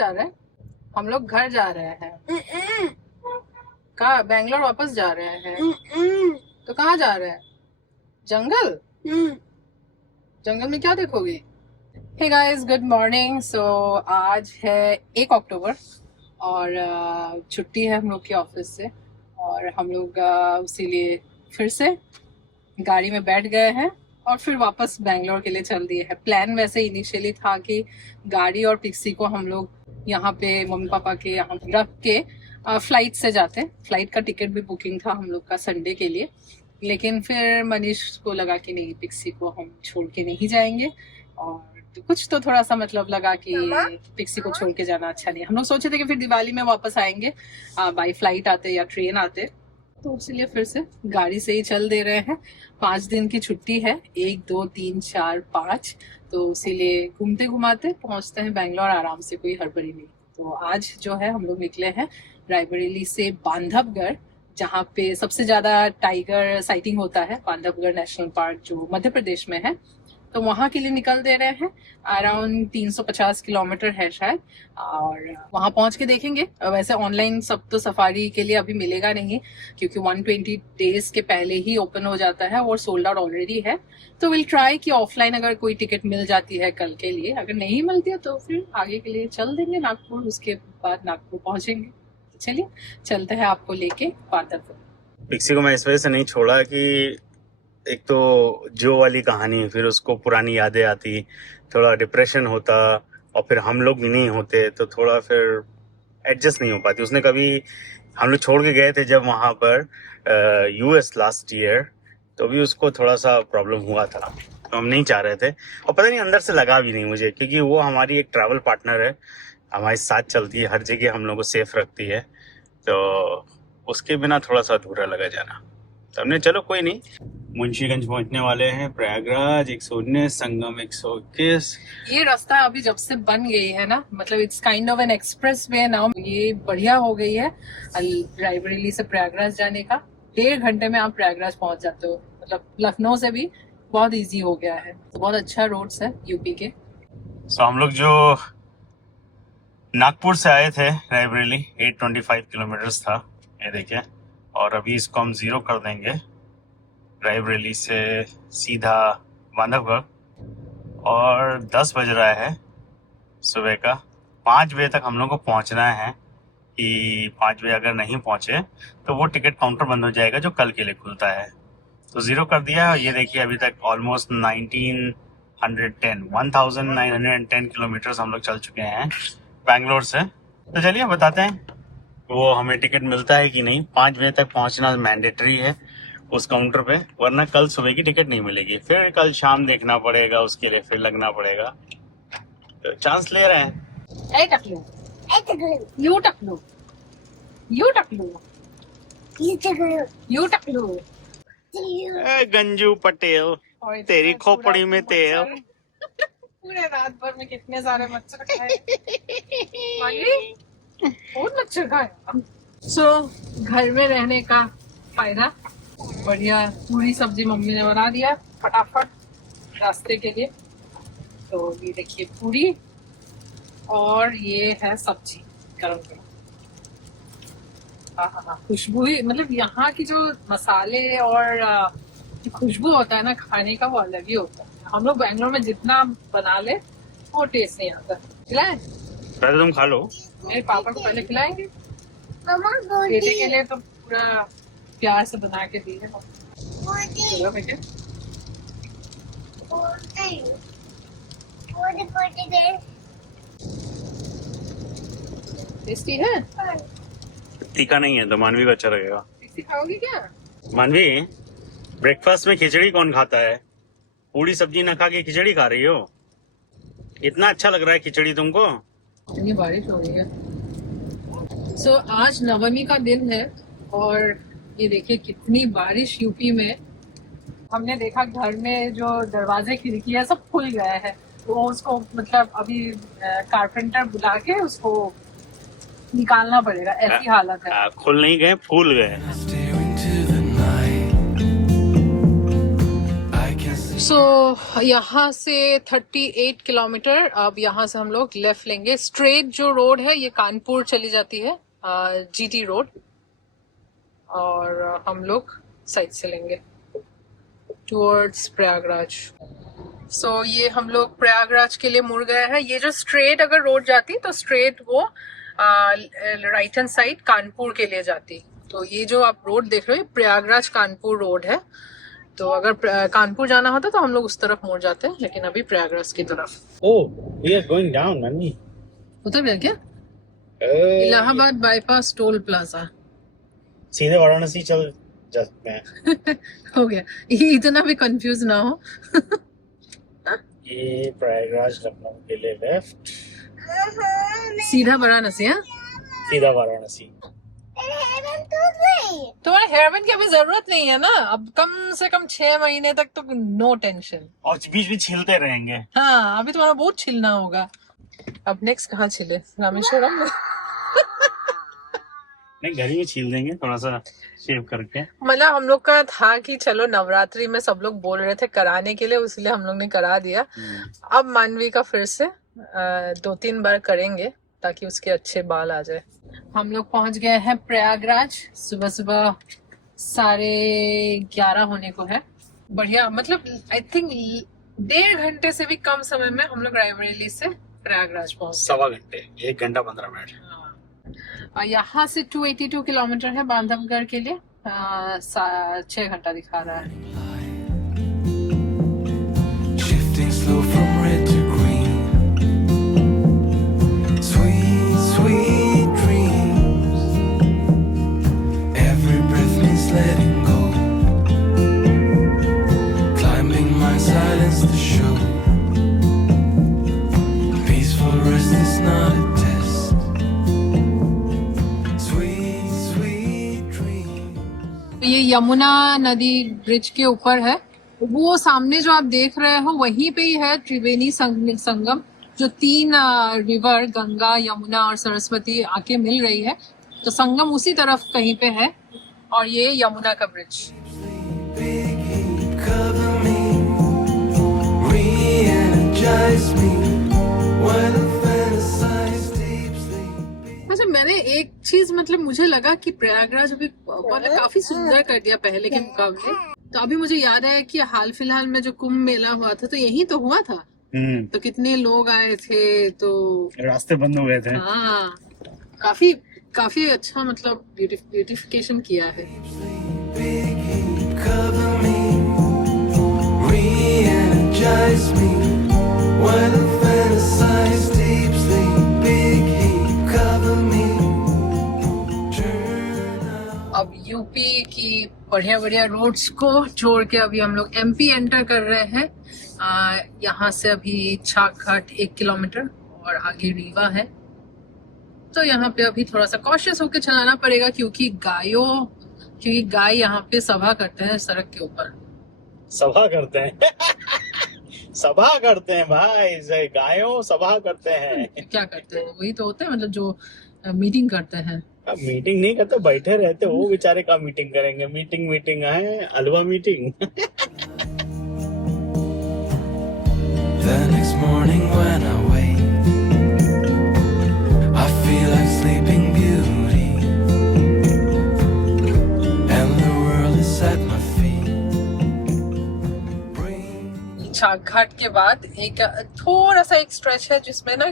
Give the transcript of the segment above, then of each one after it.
जा रहे हैं? हम लोग घर जा रहे हैं। कहाँ? बैंगलोर वापस जा रहे हैं। तो कहाँ जा रहे हैं? जंगल? जंगल में क्या देखोगे? Hey guys, good morning. So आज है 1 अक्टूबर और छुट्टी है हम लोग के ऑफिस से, और हम लोग इसीलिए फिर से गाड़ी में बैठ गए हैं और फिर वापस बैंगलोर के लिए चल दिए हैं। प्लान वैसे इनिशियली था कि गाड़ी और पिक्सी को हम लोग यहाँ पे मम्मी पापा के यहाँ रख के फ्लाइट से जाते। फ्लाइट का टिकट भी बुकिंग था हम लोग का संडे के लिए, लेकिन फिर मनीष को लगा कि नहीं, पिक्सी को हम छोड़ के नहीं जाएंगे। और तो कुछ तो थोड़ा सा मतलब लगा कि पिक्सी को छोड़ के जाना अच्छा नहीं। हम लोग सोचे थे कि फिर दिवाली में वापस आएंगे बाई फ्लाइट आते या ट्रेन आते, तो इसलिए फिर से गाड़ी से ही चल दे रहे हैं। 5 दिन की छुट्टी है, 1 2 3 4 5, तो इसीलिए घूमते घुमाते पहुंचते हैं बैंगलोर आराम से, कोई हड़बड़ी नहीं। तो आज जो है हम लोग निकले हैं रायबरेली से बांधवगढ़, जहाँ पे सबसे ज्यादा टाइगर साइटिंग होता है। बांधवगढ़ नेशनल पार्क जो मध्य प्रदेश में है, तो वहां के लिए निकल दे रहे हैं। अराउंड 350 किलोमीटर है शायद, और वहां पहुंच के देखेंगे। वैसे ऑनलाइन सब तो सफारी के लिए अभी मिलेगा नहीं, क्योंकि 120 डेज के पहले ही ओपन हो जाता है और सोल्ड आउट ऑलरेडी है। तो विल ट्राई कि ऑफलाइन अगर कोई टिकट मिल जाती है कल के लिए। अगर नहीं मिलती है तो फिर आगे के लिए चल देंगे नागपुर, उसके बाद नागपुर पहुंचेंगे। चलिए चलते हैं आपको लेके बांधवगढ़। पिक्सी को मैं इस वजह से नहीं छोड़ा कि एक तो जो वाली कहानी, फिर उसको पुरानी यादें आती, थोड़ा डिप्रेशन होता, और फिर हम लोग भी नहीं होते तो थोड़ा फिर एडजस्ट नहीं हो पाती। उसने कभी, हम लोग छोड़ के गए थे जब वहाँ पर यूएस लास्ट ईयर, तो भी उसको थोड़ा सा प्रॉब्लम हुआ था, तो हम नहीं चाह रहे थे। और पता नहीं अंदर से लगा भी नहीं मुझे, क्योंकि वो हमारी एक ट्रैवल पार्टनर है, हमारे साथ चलती है, हर जगह हम लोग को सेफ रखती है, तो उसके बिना थोड़ा सा अधूरा लगा जाना। तो हमने चलो कोई नहीं, मुंशीगंज पहुंचने वाले हैं, प्रयागराज 119, संगम 121। ये रास्ता अभी जब से बन गई है ना, मतलब it's kind of N express way now. ये बढ़िया हो गई है रायबरेली से प्रयागराज जाने का। 1.5 घंटे में आप प्रयागराज पहुंच जाते हो, मतलब लखनऊ से भी बहुत इजी हो गया है। तो बहुत अच्छा रोड्स है यूपी के। तो हम लोग जो नागपुर से आए थे रायबरेली, 825 किलोमीटर था, ये देखिए, और अभी इसको हम 0 कर देंगे रायबरेली से सीधा बांधवगढ़। और 10 बज रहा है सुबह का। 5 बजे तक हम लोग को पहुंचना है, कि 5 बजे अगर नहीं पहुंचे तो वो टिकट काउंटर बंद हो जाएगा जो कल के लिए खुलता है। तो 0 कर दिया। ये देखिए अभी तक ऑलमोस्ट 1910 किलोमीटर हम लोग चल चुके हैं बैंगलोर से। तो चलिए बताते हैं वो हमें टिकट मिलता है कि नहीं। 5 बजे तक पहुंचना मैंडेटरी है उस काउंटर पे, वरना कल सुबह की टिकट नहीं मिलेगी। फिर कल शाम देखना पड़ेगा, उसके लिए फिर लगना पड़ेगा। तो चांस ले रहे हैं। ए टकलू, यू टकलू, यू टकलू, यू टकलू। गंजू पटेल, तेरी खोपड़ी में तेल। पूरे रात भर में कितने सारे मच्छर खाए। बहुत मच्छर खाए। सो घर में रहने का फायदा, बढ़िया पूरी सब्जी मम्मी ने बना दिया फटाफट रास्ते के लिए। तो ये देखिए पूरी, और ये है सब्जी गरम गरम। हाँ, खुशबू ही, मतलब यहाँ की जो मसाले और खुशबू होता है ना खाने का, वो अलग ही होता है। हम लोग बैंगलोर में जितना बना ले वो टेस्ट नहीं आता। खिलाएं? पहले तुम खा लो। मेरे पापा को पहले खिलाएंगे, बेटे के लिए तो पूरा प्यार से बना के दिए। चलो बेटे, टेस्टी है। तीखा नहीं है तो मानवी को अच्छा लगेगा। टेस्टी खाओगी क्या? मानवी, ब्रेकफास्ट में खिचड़ी कौन खाता है? पूरी सब्जी ना खा के खिचड़ी खा रही हो? इतना अच्छा लग रहा है खिचड़ी तुमको? इतनी बारिश हो रही है। सो आज नवमी का दिन है, और ये देखिए कितनी बारिश यूपी में। हमने देखा घर में जो दरवाजे खिड़कियां सब खुल गए हैं, तो उसको मतलब अभी कारपेंटर बुला के उसको निकालना पड़ेगा, ऐसी हालत है। खुल नहीं गए, फूल गए। सो यहाँ से 38 किलोमीटर, अब यहाँ से हम लोग लेफ्ट लेंगे। स्ट्रेट जो रोड है ये कानपुर चली जाती है, जीटी रोड, और हम लोग साइड से लेंगे टुवर्ड्स प्रयागराज। सो ये हम लोग प्रयागराज के लिए मुड़ गए हैं। ये जो स्ट्रेट अगर रोड जाती तो स्ट्रेट वो राइट हैंड साइड कानपुर के लिए जाती। तो ये जो आप रोड देख रहे हो प्रयागराज कानपुर रोड है। तो अगर कानपुर जाना होता तो हम लोग उस तरफ मुड़ जाते हैं, लेकिन अभी प्रयागराज की तरफ। Oh, we are going down mummy. उतर गया क्या? Allahabad bypass toll plaza. सीधे वाराणसी चल जाते हैं। हो गया, ये इतना भी कंफ्यूज ना हो। ये प्रयागराज लखनऊ के लिए लेफ्ट, सीधा वाराणसी है। सीधा वाराणसी। तुम्हारे हेयरबैंड की अभी जरूरत नहीं है ना, अब कम से कम 6 महीने तक तो नो टेंशन। और बीच बीच छिलते रहेंगे। हाँ, अभी तुम्हारा बहुत छिलना होगा। अब नेक्स्ट कहाँ छिले? रामेश्वरम में? नहीं, घर ही में छील देंगे थोड़ा सा शेव करके। मतलब हम लोग का था कि चलो नवरात्रि में सब लोग बोल रहे थे कराने के लिए, इसलिए हम लोग ने करा दिया। अब मानवी का फिर से 2-3 बार करेंगे ताकि उसके अच्छे बाल आ जाए। हम लोग पहुंच गए हैं प्रयागराज। सुबह सुबह 11:30 होने को है। बढ़िया, मतलब आई थिंक 1.5 घंटे से भी कम समय में हम लोग रायबरेली से प्रयागराज पहुंच। 1.25 घंटे, 1 घंटा 15 मिनट। और यहाँ से 282 किलोमीटर है बांधवगढ़ के लिए। 6 घंटा दिखा रहा है। ये यमुना नदी ब्रिज के ऊपर है। वो सामने जो आप देख रहे हो वहीं पे ही है त्रिवेणी संगम, जो 3 रिवर गंगा, यमुना और सरस्वती आके मिल रही है। तो संगम उसी तरफ कहीं पे है। और ये यमुना का ब्रिज। अच्छा, मैंने एक चीज मतलब मुझे लगा कि प्रयागराज अभी मतलब काफी सुंदर कर दिया पहले के मुकाबले। तो अभी मुझे याद आया कि हाल फिलहाल में जो कुंभ मेला हुआ था तो यही तो हुआ था। तो कितने लोग आए थे, तो रास्ते बंद हो गए थे। हाँ, काफी अच्छा मतलब ब्यूटिफिकेशन किया है। अब यूपी की बढ़िया रोड्स को छोड़ के अभी हम लोग एमपी एंटर कर रहे हैं। यहाँ से अभी छाघाट 1 किलोमीटर और आगे रीवा है। तो यहाँ पे अभी थोड़ा सा कॉशियस होकर चलाना पड़ेगा, क्योंकि गाय यहाँ पे सभा करते हैं सड़क के ऊपर। सभा करते हैं। सभा करते हैं भाई, गायों सभा करते हैं। क्या करते हैं? वही तो होता है, मतलब जो मीटिंग करते हैं। मीटिंग नहीं करते, बैठे रहते। वो बेचारे का मीटिंग करेंगे? मीटिंग है, अलवा meeting. The next morning when I wake, I feel like sleeping beauty, and the world is at my feet. छाघाट के बाद एक थोड़ा सा एक स्ट्रेच है जिसमें ना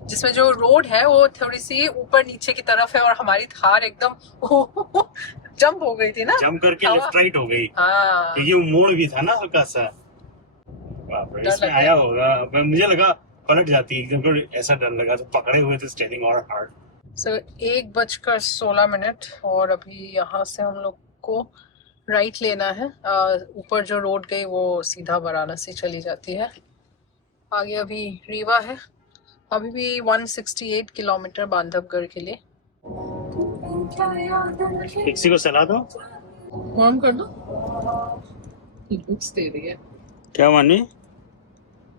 जिसमें जो रोड है वो थोड़ी सी ऊपर नीचे की तरफ है, और हमारी थार एकदम जंप हो गई थी ना, जंप करके लेफ्ट राइट हो गई। हाँ, ये मोड़ भी था ना हल्का सा। इसमें आया होगा, मुझे लगा पलट जाती एकदम, ऐसा डर लगा। तो पकड़े हुए थे स्टीयरिंग और हार्ड। 1:16 और अभी यहाँ से हम लोग को राइट लेना है। ऊपर जो रोड गई वो सीधा वाराणसी चली जाती है। आगे अभी रीवा है। अभी भी 168 किलोमीटर बांधवगढ़ के लिए। किसी को सलाह दो, ऑन कर दो। बुक्स दे रही है क्या मानवी?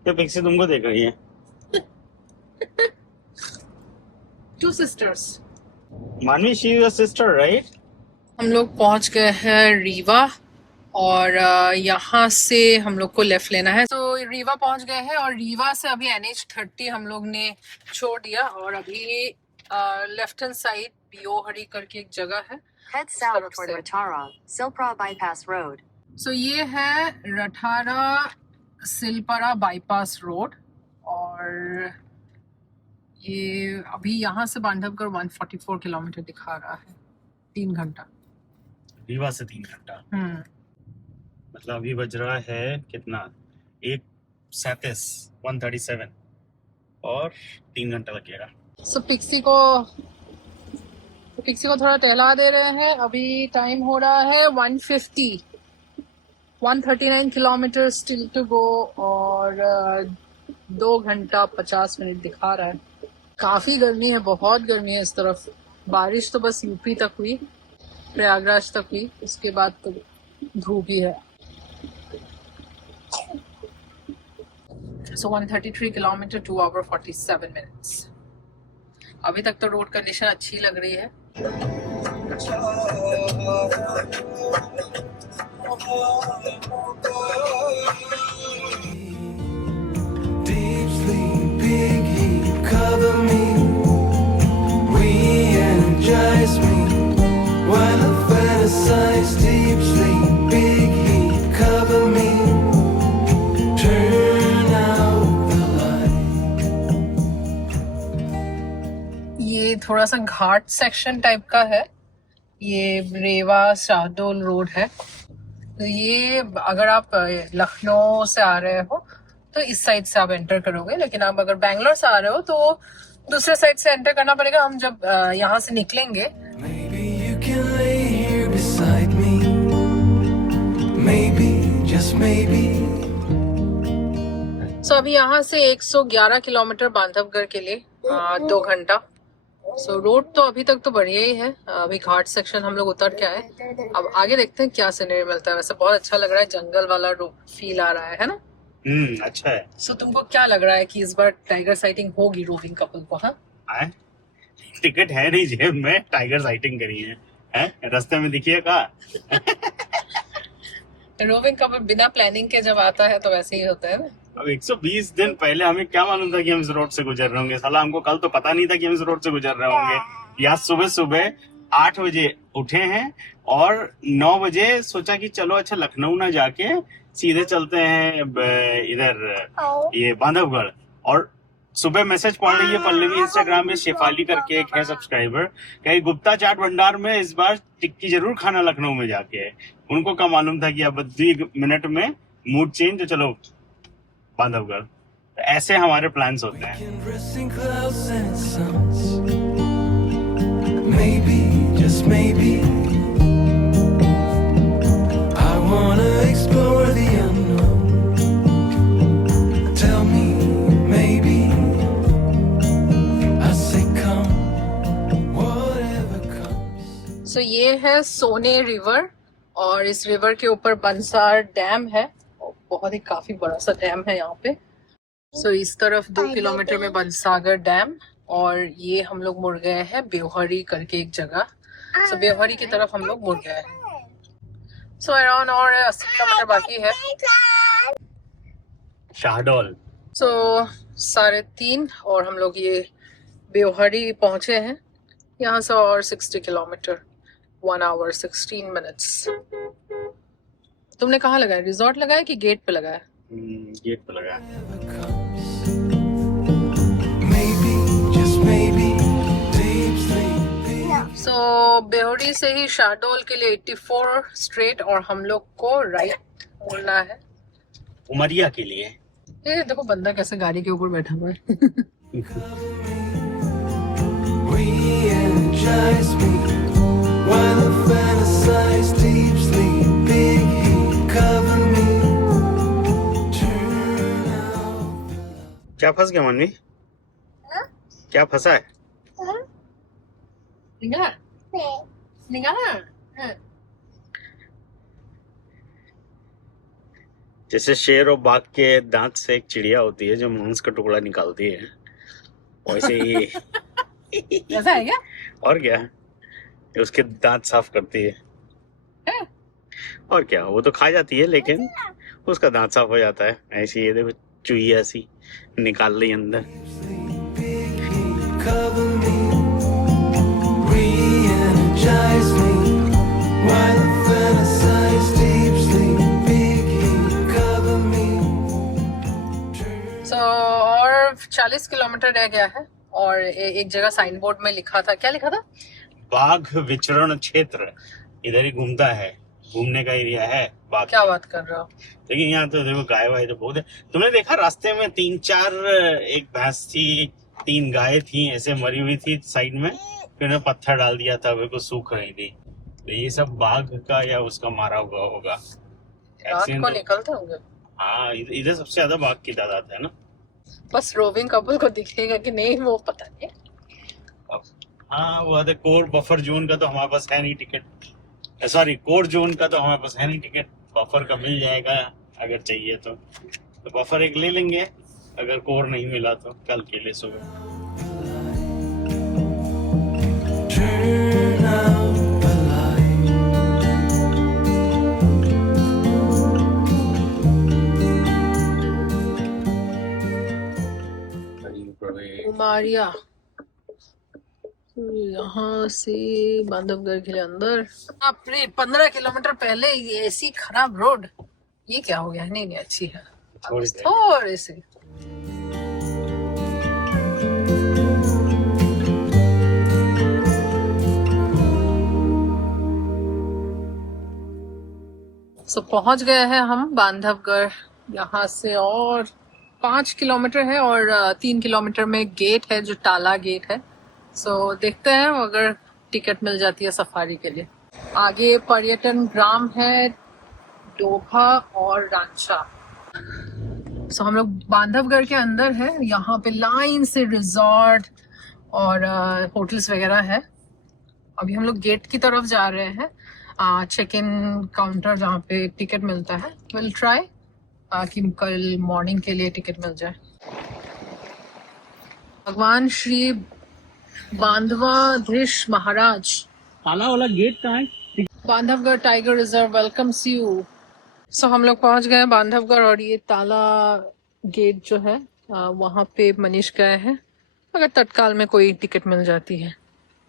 क्या पिक्सी तुमको देख रही है? 2 sisters। मानवी, she is your sister right? हम लोग पहुंच गए हैं रीवा और यहाँ से हम लोग को लेफ्ट लेना है। तो रीवा पहुंच गए हैं और रीवा से अभी NH30 हम लोग ने छोड़ दिया और अभी लेफ्ट हैंड साइड बियोहरी करके एक जगह है। Head south toward Ratara, Silpra Bypass Road. सो ये है रठारा सिलपरा बाईपास रोड और ये अभी यहाँ से बांधवगढ़ 144 किलोमीटर दिखा रहा है, 3 घंटा। रीवा से 3 घंटा, मतलब अभी बज रहा है कितना, 1:37 और 3 घंटा लगेगा। सो पिक्सी को थोड़ा टहला दे रहे हैं। अभी टाइम हो रहा है 1:50, 139 किलोमीटर स्टिल टू गो और 2 घंटा 50 मिनट दिखा रहा है। काफी गर्मी है, बहुत गर्मी है इस तरफ। बारिश तो बस यूपी तक हुई, प्रयागराज तक हुई, उसके बाद तो धूप ही है। सो 133 किलोमीटर 2 आवर 47 मिनट्स। अभी तक तो रोड कंडीशन अच्छी लग रही है। Deep sleep, big heat, cover me, re-energize me, while I fantasize. Deep sleep, big heat, cover me, turn out the light. ये थोड़ा सा घाट सेक्शन टाइप का है। ये रेवा शाहडोल रोड है। तो ये अगर आप लखनऊ से आ रहे हो तो इस साइड से आप एंटर करोगे, लेकिन आप अगर बैंगलोर से आ रहे हो तो दूसरे साइड से एंटर करना पड़ेगा। हम जब यहाँ से निकलेंगे, Maybe you can lay here beside me, maybe, just maybe. सो अभी यहाँ से 111 किलोमीटर बांधवगढ़ के लिए 2 घंटा। सो रोड तो अभी तक तो बढ़िया ही है। अभी घाट सेक्शन हम लोग उतर के आए, अब आगे देखते हैं क्या सीनरी मिलता है। वैसे बहुत अच्छा लग रहा है, जंगल वाला फील आ रहा है ना। अच्छा है। सो तुमको क्या लग रहा है कि इस बार टाइगर साइटिंग होगी रोविंग कपल को? हाँ, टिकट है नहीं जेब में, टाइगर साइटिंग करी है रास्ते में दिखिए कहा। रोविंग कपल बिना प्लानिंग के जब आता है तो वैसे ही होता है ना। अब 120 दिन पहले हमें क्या मालूम था कि हम इस रोड से गुजर रहे होंगे। साला हमको कल तो पता नहीं था कि हम इस रोड से गुजर रहे होंगे। या सुबह 8 बजे उठे हैं और 9 बजे सोचा कि चलो अच्छा लखनऊ ना जाके सीधे चलते हैं इधर ये बांधवगढ़। और सुबह मैसेज पढ़ रही है पल्लवी इंस्टाग्राम में, शेफाली करके एक है सब्सक्राइबर, कहीं गुप्ता चाट भंडार में इस बार टिक्की जरूर खाना लखनऊ में जाके। उनको क्या मालूम था कि अब 2 मिनट में मूड चेंज, तो चलो बांधवगढ़। ऐसे हमारे प्लान्स होते हैं। Dressing clouds and suns. Maybe, just maybe, I wanna explore the unknown. Tell me, maybe, I say come, whatever comes. सो ये है सोने रिवर और इस रिवर के ऊपर बंसार डैम है। बहुत ही काफी बड़ा सा डैम है यहाँ पे। सो इस तरफ 2 किलोमीटर में बंसागर डैम और ये हम लोग मुड़ गए हैं ब्योहरी करके एक जगह। सो ब्योहरी की तरफ हम लोग मुड़ गए हैं। सो अराउंड और 80 किलोमीटर बाकी है। शाहडोल। सो 3:30 और हम लोग ये ब्योहरी पहुंचे हैं। यहाँ से और 60 किलोमीटर, 1 hour 16 minutes। तुमने कहाँ लगाया? रिजॉर्ट लगाया कि गेट पे लगाया? गेट पे लगा। Maybe, just maybe, deep sleep. सो ब्योहरी से ही शाहडोल के लिए 84 स्ट्रेट और हम लोग को राइट मुड़ना है उमरिया के लिए। ये देखो बंदा कैसे गाड़ी के ऊपर बैठा हुआ है। Re-energize me, while I fantasize. Deep sleep, big heat, cover me, turn out. क्या फंस गया मम्मी? क्या फंसा है? निकाला? निकाला? हाँ। जैसे शेर और बाघ के दांत से एक चिड़िया होती है जो मांस का टुकड़ा निकालती है, वैसे ही ऐसा है क्या? और क्या, उसके दांत साफ करती है। और क्या, वो तो खा जाती है लेकिन उसका दांत साफ हो जाता है। ऐसी ये देखो चुईया सी निकाल ली अंदर। big heat, cover me, re-energize me, while I fantasize deep sleep, big heat, cover me. So, और 40 किलोमीटर रह गया है और एक जगह साइन बोर्ड में लिखा था, क्या लिखा था? बाघ विचरण क्षेत्र, इधर ही घूमता है, घूमने का एरिया है बाघ। क्या बात कर रहे हो? लेकिन यहाँ तो देखो गाय वाय तो बहुत है। तुमने देखा रास्ते में 3-4 एक भैंस थी, 3 गाय थी ऐसे मरी हुई थी साइड में, फिर उन्हें पत्थर डाल दिया था, वे को सूख रही थी। तो ये सब बाघ का या उसका मारा हुआ होगा। रात को निकलते होंगे। हाँ, इधर सबसे ज्यादा बाघ की तादाद है ना। बस रोविंग कपल को दिखेगा कि नहीं वो पता नहीं। हाँ, वो आते कोर बफर जोन का तो हमारे पास है नहीं टिकट, सॉरी कोर जोन का तो हमारे पास है नहीं टिकट। बफर का मिल जाएगा अगर चाहिए तो बफर एक ले लेंगे, अगर कोर नहीं मिला तो कल के लिए सुबह। Turn out the light. Umaria यहाँ से बांधवगढ़ के लिए अंदर। अपने 15 किलोमीटर पहले ये ऐसी खराब रोड, ये क्या हो गया? नहीं नहीं अच्छी है थोड़ी सी। सो पहुंच गए हैं हम बांधवगढ़। यहाँ से और 5 किलोमीटर है और 3 किलोमीटर में गेट है जो टाला गेट है। सो देखते हैं अगर टिकट मिल जाती है सफारी के लिए। आगे पर्यटन ग्राम है डोभा और रांचा। सो हम लोग बांधवगढ़ के अंदर है। यहाँ पे लाइन से रिजॉर्ट और होटल्स वगैरह है। अभी हम लोग गेट की तरफ जा रहे हैं, चेक इन काउंटर जहाँ पे टिकट मिलता है। विल ट्राई ताकि कल मॉर्निंग के लिए टिकट मिल जाए। भगवान श्री बांधवाधीश महाराज। ताला वाला गेट कहाँ है? Bandhavgarh tiger reserve welcomes you. So हम लोग पहुंच गए बांधवगढ़ और ये ताला गेट जो है वहाँ पे मनीष गए हैं, अगर तत्काल में कोई टिकट मिल जाती है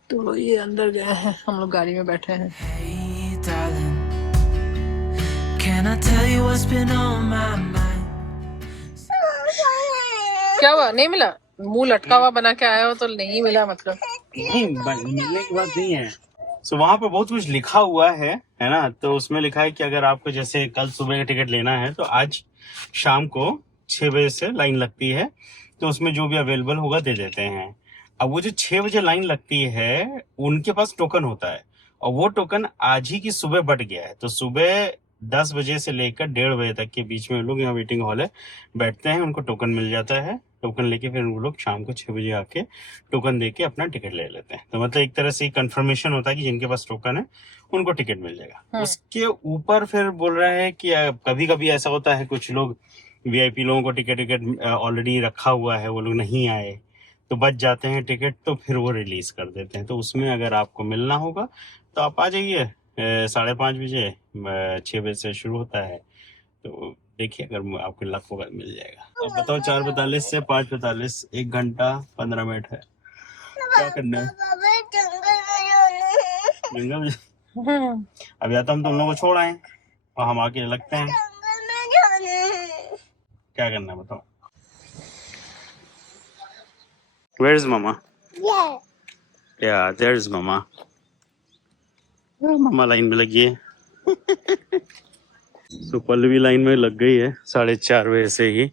तो ये अंदर गए हैं। हम लोग गाड़ी में बैठे हैं। Hey, darling, can I tell you what's been on my mind? क्या हुआ? नहीं मिला? मुंह लटका हुआ बना के आया हो तो नहीं मिला मतलब? नहीं, मिलने की बात नहीं है। सो वहाँ पे बहुत कुछ लिखा हुआ है ना। तो उसमें लिखा है कि अगर आपको जैसे कल सुबह का टिकट लेना है तो आज शाम को 6 बजे से लाइन लगती है, तो उसमें जो भी अवेलेबल होगा दे देते हैं। अब वो जो 6 बजे लाइन लगती है उनके पास टोकन होता है, और वो टोकन आज ही की सुबह बढ़ गया है। तो सुबह 10 बजे से लेकर 1:30 बजे तक के बीच में लोग यहाँ वेटिंग हॉल है बैठते हैं, उनको टोकन मिल जाता है। टोकन लेके फिर वो लोग शाम को 6 बजे आके टोकन देके अपना टिकट ले लेते हैं। तो मतलब एक तरह से कंफर्मेशन होता है कि जिनके पास टोकन है उनको टिकट मिल जाएगा। उसके ऊपर फिर बोल रहा है कि कभी कभी ऐसा होता है कुछ लोग वीआईपी लोगों को टिकट ऑलरेडी रखा हुआ है, वो लोग नहीं आए तो बच जाते हैं टिकट, तो फिर वो रिलीज कर देते हैं। तो उसमें अगर आपको मिलना होगा तो आप आ जाइए 5:30 बजे, 6 बजे से शुरू होता है। तो देखिए अगर आपको लक होगा मिल जाएगा। अब बताओ 4:45 से 5:45 1 घंटा 15 मिनट है, क्या करना है? जंगल में अब या तो हम तुम लोग को छोड़ आए और हम आके लगते हैं, क्या करना है बताओ? Where is Mama? Yeah, there is Mama. Mama line में लगी है। तो पल्लवी लाइन में लग गई है 4:30 बजे से ही।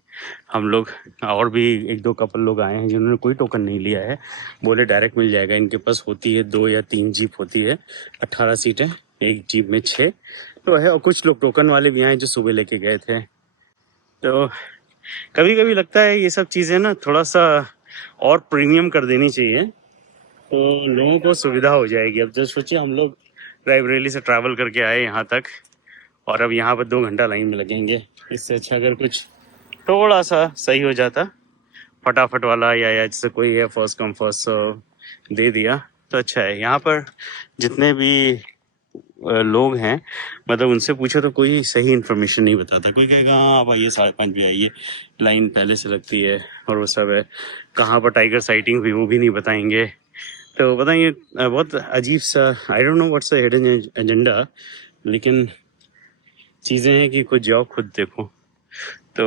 हम लोग और भी 1-2 कपल लोग आए हैं जिन्होंने कोई टोकन नहीं लिया है, बोले डायरेक्ट मिल जाएगा। इनके पास होती है 2 या 3 जीप होती है, 18 सीटें, एक जीप में 6 तो है। और कुछ लोग टोकन वाले भी आए जो सुबह लेके गए थे। तो कभी कभी लगता है ये सब चीज़ें ना थोड़ा सा और प्रीमियम कर देनी चाहिए तो लोगों को सुविधा हो जाएगी। अब जब सोचिए हम लोग रायबरेली से ट्रैवल करके आए यहाँ तक और अब यहाँ पर 2 घंटा लाइन में लगेंगे। इससे अच्छा अगर कुछ थोड़ा सा सही हो जाता, फटाफट वाला या जैसे कोई है फर्स्ट कम फर्स्ट सर्व दे दिया तो अच्छा है। यहाँ पर जितने भी लोग हैं, मतलब उनसे पूछो तो कोई सही इन्फॉर्मेशन नहीं बताता। कोई कहेगा हाँ आप आइए 5:30 बजे आइए, लाइन पहले से लगती है और वो सब है। कहाँ पर टाइगर साइटिंग हुई वो भी नहीं बताएंगे। तो पता ये बहुत अजीब सा, I don't know what's the hidden agenda, लेकिन चीज़ें हैं कि खुद जाओ खुद देखो। तो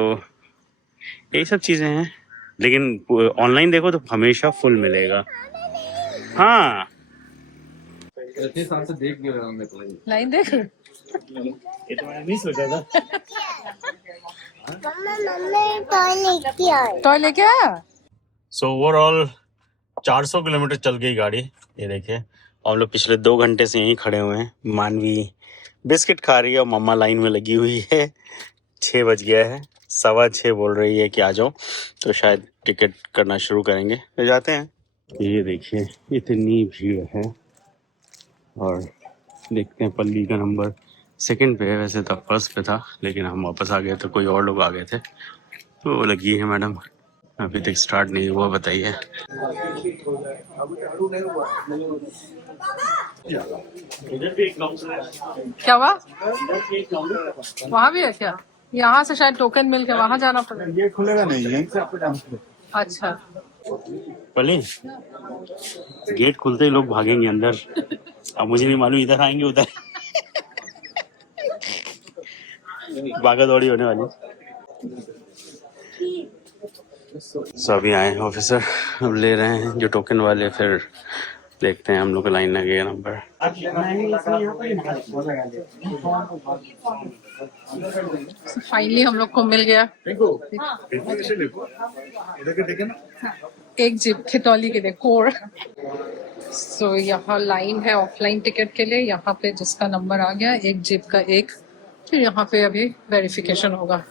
यही सब चीज़ें हैं, लेकिन ऑनलाइन देखो तो हमेशा फुल मिलेगा। हाँ इतने साल से देख नहीं रहा मैं तो। लाइन देख रहे ये तो मैंने नहीं सोचा था। टॉय लेके आया। सो ओवरऑल 400 किलोमीटर चल गई गाड़ी, ये देखिए। हम लोग पिछले 2 घंटे से यहीं खड़े हुए हैं। मानवी बिस्किट खा रही है और मम्मा लाइन में लगी हुई है। 6 बज गया है, 6:15 बोल रही है कि आ जाओ, तो शायद टिकट करना शुरू करेंगे, तो जाते हैं। ये देखिए इतनी भीड़ है और देखते हैं। पल्ली का नंबर 2nd पे है, वैसे तो 1st पे था, लेकिन हम वापस आ गए तो कोई और लोग आ गए थे। तो लगी है मैडम, अभी तक स्टार्ट नहीं हुआ, बताइए। क्या हुआ? वहाँ भी है क्या? यहाँ से शायद टोकन मिल के वहाँ जाना पड़ेगा। ये खुलेगा नहीं, यहीं से आपको जाना पड़ेगा। अच्छा, पल्ली गेट खुलते ही लोग भागेंगे अंदर। अब मुझे नहीं मालूम इधर आएंगे उधर भागा दौड़ी होने वाली। सभी आए हैं ऑफिसर, अब ले रहे हैं जो टोकन वाले, फिर देखते हैं हम लोग का लाइन लगेगा नंबर। फाइनली हम लोग को मिल गया एक जिप खितौली के लिए कोर। सो यहाँ लाइन है ऑफलाइन टिकट के लिए। यहाँ पे जिसका नंबर आ गया, एक जिप का एक, फिर यहाँ पे अभी वेरिफिकेशन होगा।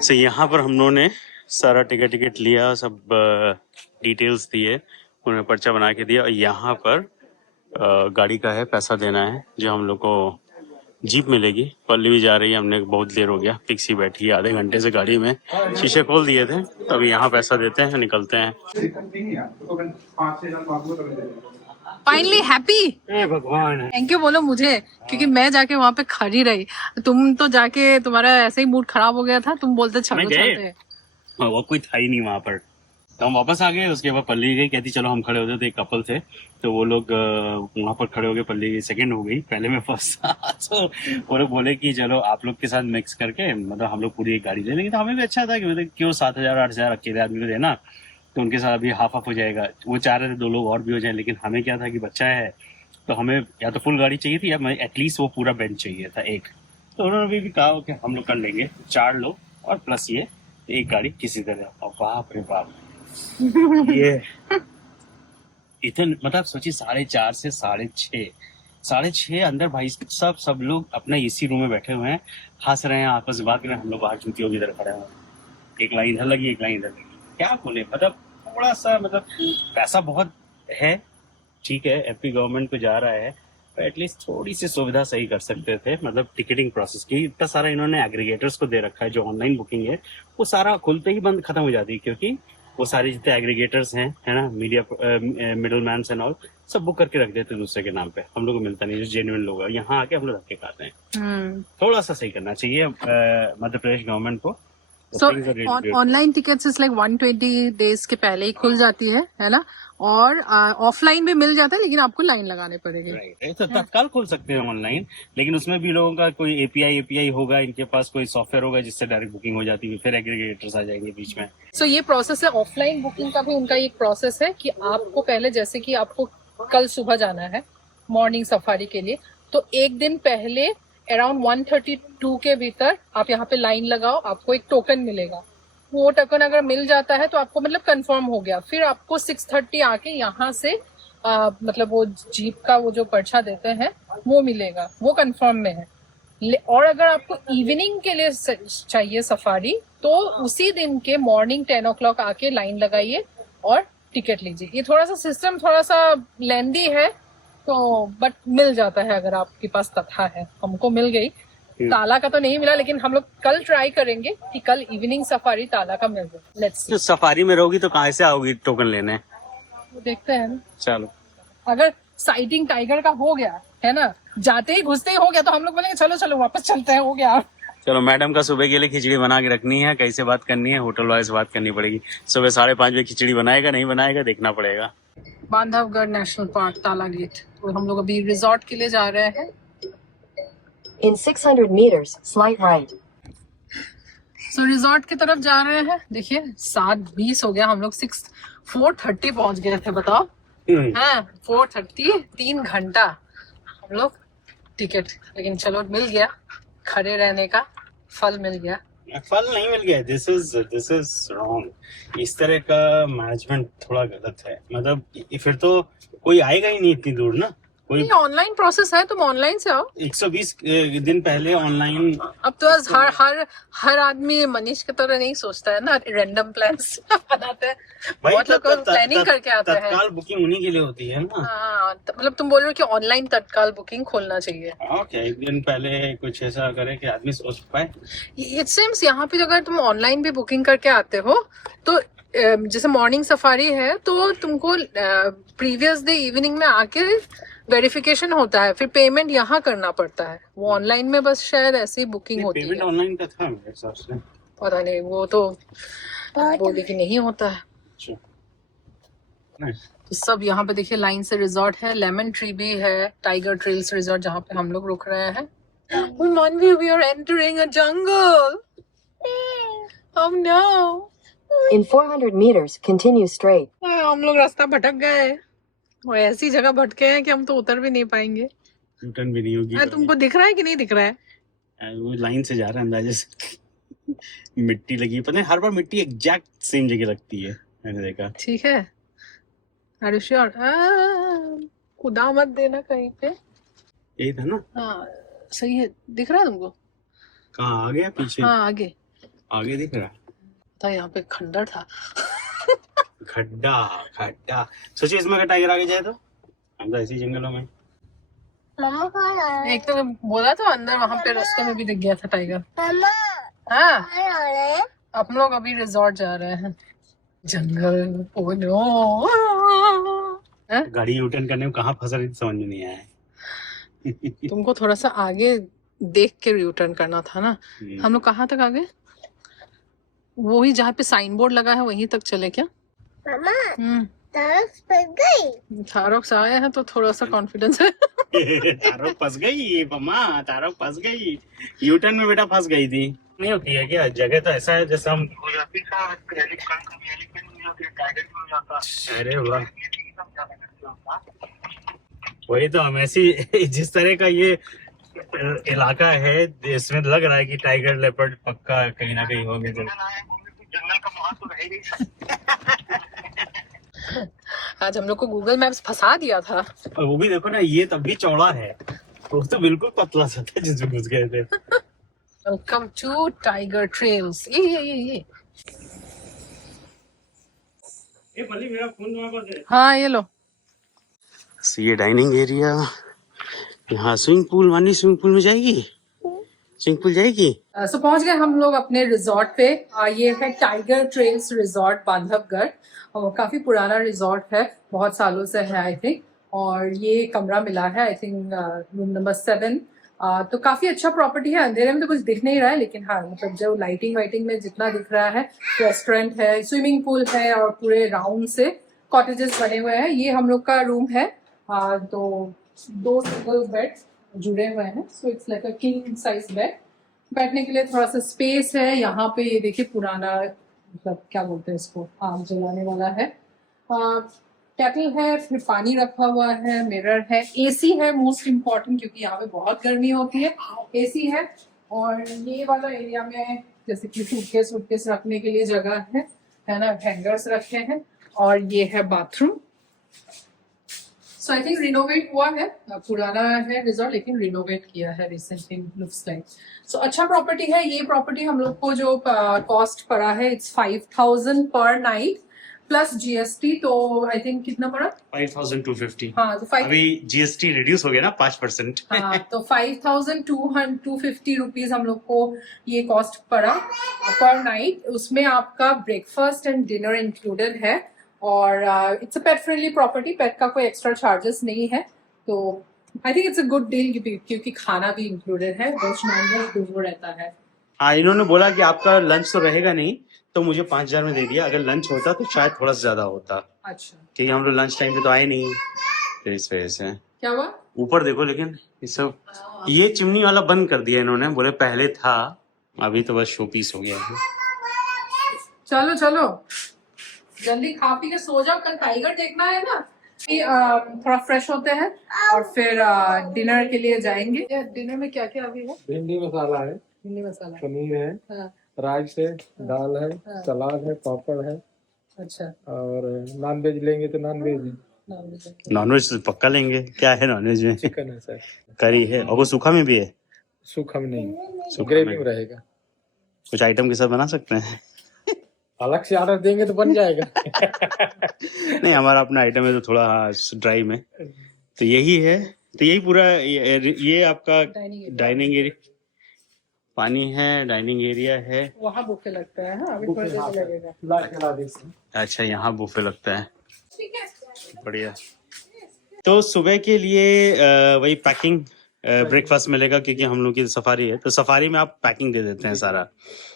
so, यहाँ पर हम लोगों ने सारा टिकट लिया, सब डिटेल्स दिए, उन्हें पर्चा बना के दिया। और यहाँ पर गाड़ी का है, पैसा देना है, जो हम लोग को जीप मिलेगी। पल्ली भी जा रही है, हमने बहुत देर हो गया, फिक्सी बैठी है, आधे घंटे से गाड़ी में, शीशे खोल दिए थे। तो अभी यहाँ पैसा देते हैं, निकलते हैं। Finally happy. भगवान, थैंक यू बोलो मुझे, क्योंकि मैं जाके वहाँ पे खड़ी रही। तुम तो जाके तुम्हारा ऐसे ही मूड खराब हो गया था, तुम बोलते चलो चलते। वो कोई था ही नहीं वहाँ पर, तो हम वापस आ गए। उसके बाद पल्ली गई, कहती चलो हम खड़े होते थे, एक कपल थे, तो वो लोग वहाँ पर खड़े हो गए। पल्ली 2nd हो गई, पहले मैं फर्स्ट था। तो वो लोग बोले कि चलो आप लोग के साथ मिक्स करके, मतलब हम लोग पूरी एक गाड़ी ले लेंगे। तो हमें भी अच्छा था कि मतलब क्यों 7,000-8,000 अकेले आदमी को देना, तो उनके साथ अभी हाफ हो जाएगा। वो चाह रहे थे 2 लोग और भी हो जाए, लेकिन हमें क्या था कि बच्चा है, तो हमें या तो फुल गाड़ी चाहिए थी या एटलीस्ट वो पूरा बेंच चाहिए था एक। तो उन्होंने भी कहा कि हम लोग कर लेंगे 4 लोग और प्लस ये एक गाड़ी किसी तरह। और बाप रे बाप, ये इतने, मतलब सोचिए 4:30 से 6:30 अंदर भाई सब लोग अपना एसी रूम में बैठे हुए हैं, हंस रहे हैं, आपस में बात कर रहे हैं। हम लोग बाहर जूतियों की तरह खड़े हैं, एक लाइन इधर लगी, एक लाइन इधर लगी। क्या बोले, मतलब थोड़ा सा, मतलब पैसा बहुत है, ठीक है, एमपी गवर्नमेंट को जा रहा है, तो एटलीस्ट थोड़ी सी सुविधा सही कर सकते थे। मतलब टिकटिंग प्रोसेस की इतना सारा इन्होंने एग्रीगेटर्स को दे रखा है। जो ऑनलाइन बुकिंग है वो सारा खुलते ही बंद खत्म हो जाती है, क्योंकि वो सारे जितने एग्रीगेटर्स हैं, है ना, media middle man and all, सब बुक करके रख देते दूसरे के नाम पे। हम लोग को मिलता नहीं, जो जेन्युइन लोग हैं, यहाँ आके हम लोग धक्के खाते हैं। थोड़ा सा सही करना चाहिए मध्य प्रदेश गवर्नमेंट को। सो online tickets is like 120 days के पहले ही खुल जाती है ना, और ऑफलाइन भी मिल जाता है, लेकिन आपको लाइन लगाने पड़ेगी। राइट, तो तत्काल खोल सकते हैं ऑनलाइन, लेकिन उसमें भी लोगों का कोई एपीआई होगा, इनके पास कोई सॉफ्टवेयर होगा जिससे डायरेक्ट बुकिंग हो जाती है, फिर एग्रीगेटर्स आ जाएंगे बीच में। सो ये प्रोसेस है ऑफलाइन बुकिंग का भी। उनका एक प्रोसेस है कि आपको पहले, जैसे कि आपको कल सुबह जाना है मॉर्निंग सफारी के लिए, तो एक दिन पहले अराउंड 1:32 के भीतर आप यहाँ पे लाइन लगाओ, आपको एक टोकन मिलेगा। वो टोकन अगर मिल जाता है तो आपको मतलब कंफर्म हो गया। फिर आपको 6:30 आके यहाँ से मतलब वो जीप का वो जो पर्चा देते हैं वो मिलेगा, वो कंफर्म में है। और अगर आपको इवनिंग के लिए चाहिए सफारी, तो उसी दिन के मॉर्निंग 10 o'clock आके लाइन लगाइए और टिकट लीजिए। ये थोड़ा सा सिस्टम थोड़ा सा लेंदी है, तो बट मिल जाता है अगर आपके पास तथा है। हमको मिल गई, ताला का तो नहीं मिला, लेकिन हम लोग कल ट्राई करेंगे कि कल इवनिंग सफारी ताला का मिल जाए। Let's see. तो सफारी में रहोगी तो कहाँ से आओगी टोकन लेने? देखते हैं ना। चलो, अगर साइटिंग टाइगर का हो गया है ना, जाते ही घुसते ही हो गया, तो हम लोग बोलेंगे चलो चलो वापस चलते हैं, हो गया। चलो मैडम का सुबह के लिए खिचड़ी बना के रखनी है। कैसे बात करनी है, होटल वाले से बात करनी पड़ेगी। सुबह 5:30 बजे खिचड़ी बनाएगा नहीं बनाएगा देखना पड़ेगा। बांधवगढ़ नेशनल पार्क, ताला गेट। तो हम लोग अभी रिजॉर्ट के लिए जा रहे हैं। In 600 meters, slight right. So resort की तरफ जा रहे हैं। देखिए 7:20 हो गया, हम लोग 4:30 पहुंच गए थे, बताओ। हाँ 4:30, 3 घंटा हम लोग टिकट, लेकिन चलो मिल गया, खड़े रहने का फल मिल गया। फल नहीं मिल गया। This is wrong. इस तरह का मैनेजमेंट थोड़ा गलत है। मतलब फिर तो कोई आएगा ही नहीं इतनी दूर ना। कोई ऑनलाइन प्रोसेस है, तुम ऑनलाइन से आओ। 120 दिन पहले ऑनलाइन। अब तो हर आदमी मनीष की तरह नहीं सोचता है ना, रैंडम प्लान्स बनाते हैं। बहुत लोग प्लानिंग करके आते हैं। तत्काल बुकिंग उन्हीं के लिए होती है ना। हाँ, मतलब तुम बोल रहे हो कि ऑनलाइन तत्काल बुकिंग खोलना चाहिए। ओके, एक दिन पहले कुछ ऐसा करे कि आदमी सोच पाए। इट सीम्स यहाँ पे अगर तुम ऑनलाइन भी बुकिंग करके आते हो तो जैसे मॉर्निंग सफारी है तो तुमको प्रीवियस डे इवनिंग में आके वेरिफिकेशन होता है, फिर पेमेंट यहाँ करना पड़ता है। वो ऑनलाइन में बस शायद ऐसी बुकिंग होती है। पेमेंट ऑनलाइन का था मेरे हिसाब से, पता नहीं, वो तो बोले कि नहीं होता है। तो सब यहाँ पे देखिए लाइन से रिजॉर्ट है। लेमन ट्री भी है, टाइगर ट्रेल्स रिजॉर्ट जहाँ पे हम लोग रुक रहे हैं। Oh Manvi, we are entering a jungle. Oh no. In 400 meters, continue straight. हम लोग रास्ता भटक गए और ऐसी जगह भटके हैं कि हम तो उतर भी नहीं पाएंगे। रिटर्न भी नहीं होगी। तुमको दिख रहा है कि नहीं दिख रहा है? वो लाइन से जा रहा है अंदाजे से। मिट्टी लगी, पता नहीं हर बार मिट्टी एग्जैक्ट सेम जगह लगती है, मैंने देखा। ठीक है, आर यू श्योर? खुदा मत देना कहीं पे। यही था ना? हाँ सही है, दिख रहा है तुमको? कहाँ आ गया पीछे? हाँ आगे आगे दिख रहा। था, यहाँ पे खंडर था। खड्डा। सोचिए इसमें अगर टाइगर आगे जाए तो, हम तो ऐसे जंगलों में। एक तो बोला तो अंदर वहाँ पे रास्ते में भी दिख गया था टाइगर। हाँ हम लोग अभी रिजॉर्ट जा रहे हैं। जंगल, ओ नो। गाड़ी यूटर्न करने में कहाँ फंसा रही समझ में नहीं आया। तुमको थोड़ा सा आगे देख के यूटर्न करना था ना। हम लोग कहाँ तक आगे? वही जहाँ पे साइन बोर्ड लगा है वहीं तक चले क्या? तारक आए हैं तो थोड़ा सा कॉन्फिडेंस है। तारक फंस गई मम्मा, तारक फंस गई। यूटर्न में बेटा फंस गई थी। नहीं होती है क्या? जगह तो ऐसा है जैसे हम। अरे वाह, वही तो हम ऐसी जिस तरह का ये इलाका है इसमें लग रहा है कि टाइगर लेपर्ड पक्का कहीं ना कहीं होंगे। जंगल का माहौल तो रह ही। आज हम लोग को गूगल मैप्स फंसा दिया था। और वो भी देखो ना, ये तब भी चौड़ा है, वो तो बिल्कुल पतला सा था जिसमें घुस गए थे। Welcome to tiger trails. ये मेरा फोन तुम्हारे पास है? हाँ ये लो। ये डाइनिंग एरिया, यहाँ स्विमिंग पूल, वानी स्विमिंग पूल में जाएगी, स्विमिंग पूल जाएगी। सो पहुंच गए हम लोग अपने रिजॉर्ट पे। ये है टाइगर ट्रेल्स रिजॉर्ट बांधवगढ़, और काफी पुराना रिजॉर्ट है, बहुत सालों से है आई थिंक। और ये कमरा मिला है आई थिंक रूम नंबर 7। तो काफी अच्छा प्रॉपर्टी है। अंधेरे में तो कुछ दिख नहीं रहा है, लेकिन हाँ मतलब जो लाइटिंग वाइटिंग में जितना दिख रहा है, रेस्टोरेंट है, स्विमिंग पूल है और पूरे राउंड से कॉटेजेस बने हुए हैं। ये हम लोग का रूम है। तो 2 सिंगल बेड जुड़े हुए हैं। So it's like a king size bed. बैठने के लिए थोड़ा सा स्पेस है। यहाँ पे ये देखिए पुराना, मतलब क्या बोलते हैं इसको, आग जलाने वाला है। केटल है, फिर पानी रखा हुआ है, मिरर है, एसी है मोस्ट इम्पॉर्टेंट क्योंकि यहाँ पे बहुत गर्मी होती है, एसी है। और ये वाला एरिया में जैसे कि सूटकेस रखने के लिए जगह है ना, हैंगर्स रखे हैं। और ये है bathroom. So I think renovate हुआ है, पुराना है रिजॉर्ट लेकिन रिनोवेट किया है रिसेंटली, लुक्स लाइक। सो अच्छा प्रॉपर्टी है। ये प्रॉपर्टी हम लोग को जो कॉस्ट पड़ा है, इट्स 5000 पर नाइट प्लस जीएसटी, तो आई थिंक कितना पड़ा? 5250। हाँ तो 5 अभी जीएसटी रिड्यूस हो गया ना 5%। हाँ तो 5250 रुपीज हम लोग को ये कॉस्ट पड़ा पर नाइट। उसमें आपका ब्रेकफास्ट एंड डिनर इंक्लूडेड है और it's a pet friendly property, pet का कोई एक्स्ट्रा चार्जेस नहीं है, तो I think it's a good deal क्योंकि खाना भी इंक्लूडेड है, वेज नॉन वेज दोनों रहता है। हाँ, इन्होंने बोला कि आपका लंच तो रहेगा नहीं, तो मुझे 5000 में दे दिया। अगर लंच होता तो शायद थोड़ा सा ज्यादा होता, अच्छा क्योंकि हम लोग लंच टाइम पे तो आए नहीं, तो इस वजह से। क्या हुआ? ऊपर देखो, लेकिन ये सब ये चिमनी वाला बंद कर दिया इन्होंने, बोले पहले था, अभी तो बस शो पीस हो गया है। चलो चलो जल्दी खा पी के सो जाओ, कल टाइगर देखना है ना। थोड़ा फ्रेश होते हैं और फिर डिनर के लिए जाएंगे। डिनर में क्या क्या अभी है? भिंडी मसाला है, भिंडी मसाला, पनीर है, हाँ, राइस है, दाल है, हाँ। सलाद है, पापड़ है, अच्छा और नॉन वेज लेंगे तो नॉन वेज है, नॉनवेज पक्का लेंगे। क्या है नॉनवेज में? चिकन है सर, करी है और वो सूखा में भी है। सूखा में नहीं, सूखा ग्रेवी में में रहेगा। कुछ आइटम के साथ बना सकते हैं। अलग से ऑर्डर देंगे तो बन जाएगा। नहीं, हमारा अपना आइटम है तो थोड़ा ड्राई में, तो यही है। तो यही पूरा ये आपका डाइनिंग एरिया, पानी है, डाइनिंग एरिया है। वहाँ बुफे लगता है। हाँ, अभी थोड़ी देर में लगेगा। खिला दे इसमें। अच्छा, यहाँ बुफे लगता है, ठीक है। बढ़िया। तो सुबह के लिए वही पैकिंग ब्रेकफास्ट मिलेगा, क्योंकि हम लोग की सफारी है, तो सफारी में आप पैकिंग दे देते हैं सारा।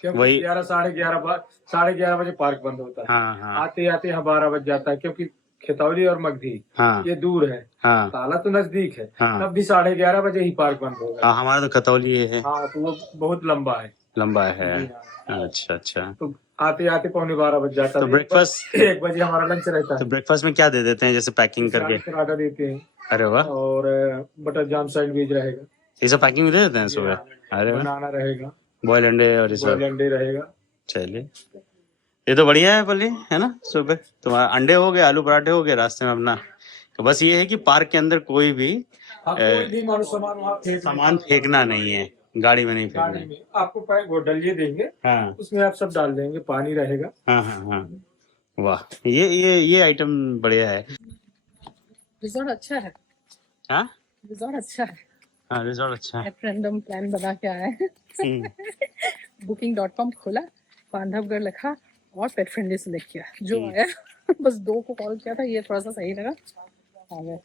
क्योंकि वही 11 साढ़े 11 बजे पार्क बंद होता है। हाँ हाँ आते आते यहाँ 12 बज जाता है, क्योंकि खेतौली और मगधी हाँ ये दूर है, हाँ ताला तो नजदीक है, हाँ। तब भी 11:30 बजे ही पार्क बंद होगा। हाँ, हमारा तो खतौली है, हाँ तो वो बहुत लंबा है। लंबा है। जी हाँ। अच्छा अच्छा। तो आते आते 11:15 बज जाता तो है। ब्रेकफास्ट 1 बजे हमारा लंच रहता तो है। ब्रेकफास्ट में क्या दे देते हैं, जैसे पैकिंग करके? पराठा देते हैं अरे वाह, और बटर जाम सैंडविच रहेगा, ये सब पैकिंग में दे देते हैं सुबह? अरे वाह, बनाना रहेगा, बॉयल अंडे और ये सब। बॉइल्ड अंडे रहेगा। चलिए, ये तो बढ़िया है पल्ली, है ना। सुबह तुम्हारा अंडे हो गए, आलू पराठे हो गए रास्ते में अपना। तो बस ये है कि पार्क के अंदर कोई भी हाँ, कोई भी मानो सामान वहाँ सामान फेंकना नहीं है, गाड़ी में नहीं फेंकना गाड़ी है। में आपको पैक वो डलिए देंगे, हाँ उसमें आप सब डाल देंगे, पानी रहेगा। हाँ हाँ हाँ, वाह, ये आइटम बढ़िया है। रिजॉर्ट अच्छा है। हाँ रिजॉर्ट अच्छा है। हाँ, रिजॉर्ट अच्छा है। रैंडम प्लान बना के आए हैं। booking.com खोला, बांधवगढ़ लिखा और पेट फ्रेंडली सिलेक्ट किया, जो आया। बस 2 को कॉल किया था, ये थोड़ा सा सही लगा, आ गए।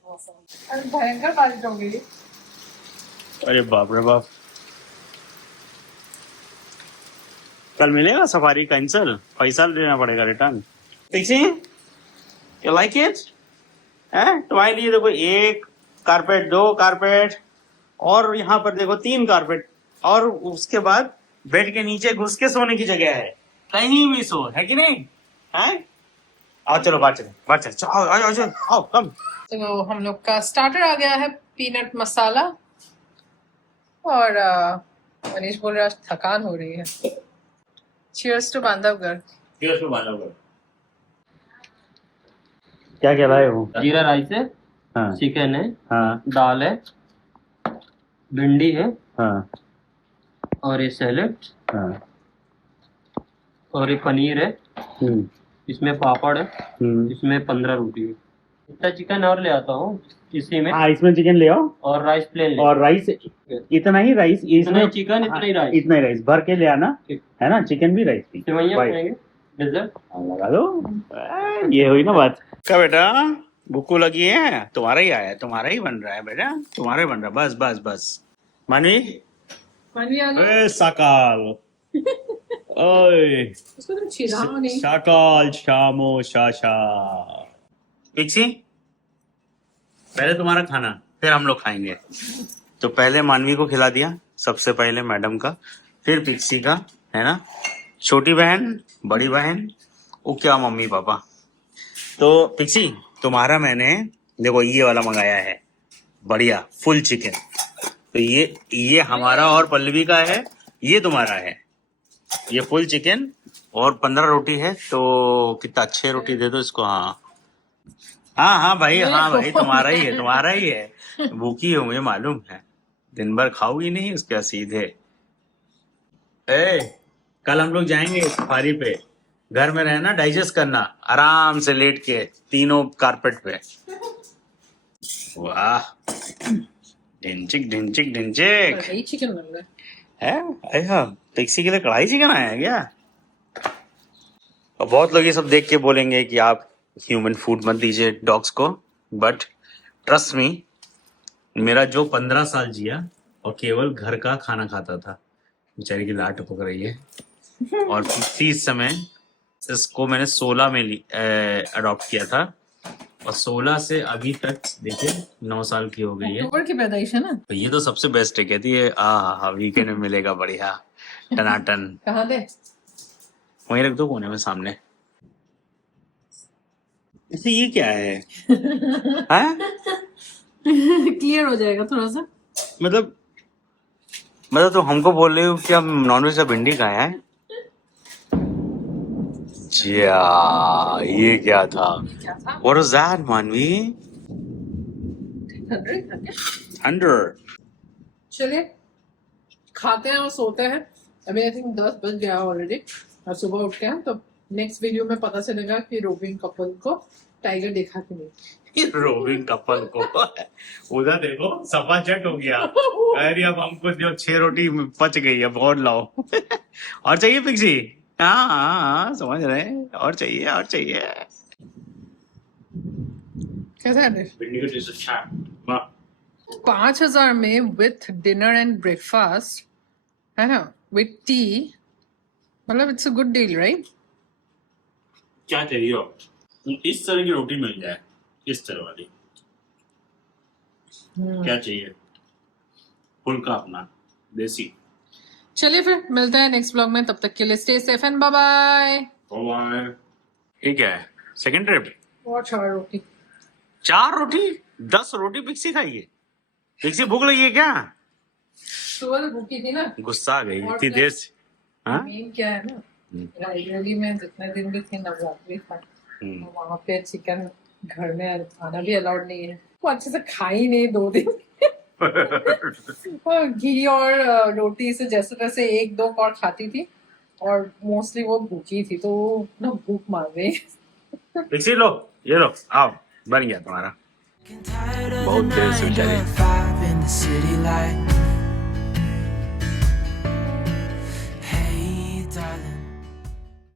अरे भयंकर बारिश हो गई। अरे बाप रे बाप, कल मिलेगा सफारी कैंसल, पैसा देना पड़ेगा रिटर्न। You like it? तुम्हारे लिए देखो 1 कारपेट, 2 कारपेट, और यहाँ पर देखो 3 कारपेट, और उसके बाद बेड के नीचे घुस के सोने की जगह है, कहीं भी सो, है कि नहीं? है? आओ चलो बाहर चलो, आओ कम। तो हम लोग का स्टार्टर आ गया है, पीनट मसाला, और मनीष बोल रहा है थकान हो रही है। Cheers to Bandhavgarh. क्या क्या लाए हो? जीरा राइस है, हाँ चिकन है, हाँ दाल है, भिंडी है, हाँ और ये सैलेड, हाँ। और ये पनीर है, हम्म इसमें पापड़ है, हम्म। इसमें 15 रोटी है। इतना चिकन और ले आता हूँ इसी में, हाँ, इसमें चिकन ले आओ, और राइस प्लेन ले। और राइस इतना ही राइस, इतना ही चिकन, इतना ही राइस, इतना ही राइस भर के ले आना, ठीक। है ना। चिकन भी, राइस भी, सेवइयाँ Right. बनाएंगे, डेजर्ट। लगा दो। ये हुई ना बात। क्या बेटा, भूखू लगी है? तुम्हारा ही आया, तुम्हारा ही बन रहा है बेटा, तुम्हारा ही बन रहा है। बस बस बस। मानवी, मानवी आ जाओ। ए साकाल, ओए उसको तो चिढ़ाओ नहीं। साकाल, शामो शाशा। पिक्सी, पहले तुम्हारा खाना, फिर हम लोग खाएंगे। तो पहले मानवी को खिला दिया, सबसे पहले मैडम का, फिर पिक्सी का, है ना। छोटी बहन, बड़ी बहन, वो क्या मम्मी पापा। तो पिक्सी, तुम्हारा मैंने देखो ये वाला मंगाया है, बढ़िया फुल चिकन। तो ये हमारा और पल्लवी का है, ये तुम्हारा है, ये फुल चिकन, और 15 रोटी है। तो कितना 6 रोटी दे दो इसको। हाँ हाँ हाँ भाई, हाँ भाई, तुम्हारा ही है, तुम्हारा ही है। भूखी हो मुझे मालूम है, दिन भर खाओगी नहीं उसके सीधे। कल हम लोग जाएंगे सफारी पे, घर में रहना, डाइजेस्ट करना, आराम से लेट के तीनों कारपेट पे। वाह, ढिंचिक ढिंचिक ढिंचिक कढ़ाई चिकन बन रहा है। अरे पिक्सी के लिए कढ़ाई चिकन आया है क्या? और बहुत लोग ये सब देख के बोलेंगे कि आप ह्यूमन फूड मत दीजिए डॉग्स को, बट ट्रस्ट मी, मेरा जो 15 साल जिया और केवल घर का खाना खाता था, बेचारी की लाट टपक रही है। और पिक्सी इस समय, इसको मैंने 16 में अडॉप्ट किया था और 16 से अभी तक देखिए 9 साल की हो गई है। अक्टूबर की पैदाइश है ना। तो ये तो सबसे बेस्ट है, कहती है हाँ वीकेंड में मिलेगा बढ़िया टनाटन। कहाँ दे? वहीं रख दो कोने में सामने। ऐसे ये क्या है? हाँ? क्लियर हो जाएगा थोड़ा सा। मतलब तो हमको बोल रहे हो कि हम नॉनवेज का भिंडी खाए हैं? ये क्या था? क्या था? What was that, मानवी? 100। चलिए खाते हैं और सोते हैं। अभी आई थिंक 10 बज गया ऑलरेडी और सुबह उठते हैं, तो नेक्स्ट वीडियो में पता चलेगा कि रोबिन कपल को टाइगर देखा कि नहीं। रोबिन कपल को उधर देखो सफा चट हो गया। अरे अब हमको जो 6 रोटी पच गई है, और लाओ। और चाहिए पिक्सी? हाँ समझ रहे हैं, और चाहिए और चाहिए। कैसा है डिश? भिंडी का टेस्ट अच्छा है। वाह, 5000 में विथ डिनर एंड ब्रेकफास्ट है ना, विथ टी, मतलब it's a good deal right. क्या चाहिए हो? इस तरह की रोटी मिल जाए, इस तरह वाली, क्या चाहिए? फुल्का अपना देसी। चलिए फिर मिलते हैं नेक्स्ट ब्लॉग में, तब तक के लिए stay safe and bye bye. ठीक है, सेकंड ट्रिप। और 4 रोटी। 4 रोटी? 10 रोटी पिक्सी खाई है? पिक्सी भूख लगी है क्या? सुबह भूखी थी ना। गुस्सा आ गई और इतनी देर से। हाँ? मेन क्या है ना, रायगढ़ी में जितने दिन भी थे नवरात्रि था, वहाँ पे चिकन घर में खाना भी अलाउड नहीं है। वो अच्छे से खाई नहीं 2 दिन। और घी और रोटी से जैसे तैसे 1-2 और खाती थी, और मोस्टली वो भूखी थी, तो ना भूख मार गई। पिक्सी लो, ये लो, आओ, बन गया तुम्हारा। Tired of बहुत the देर से 9 बेचारी। to 5 in the city light.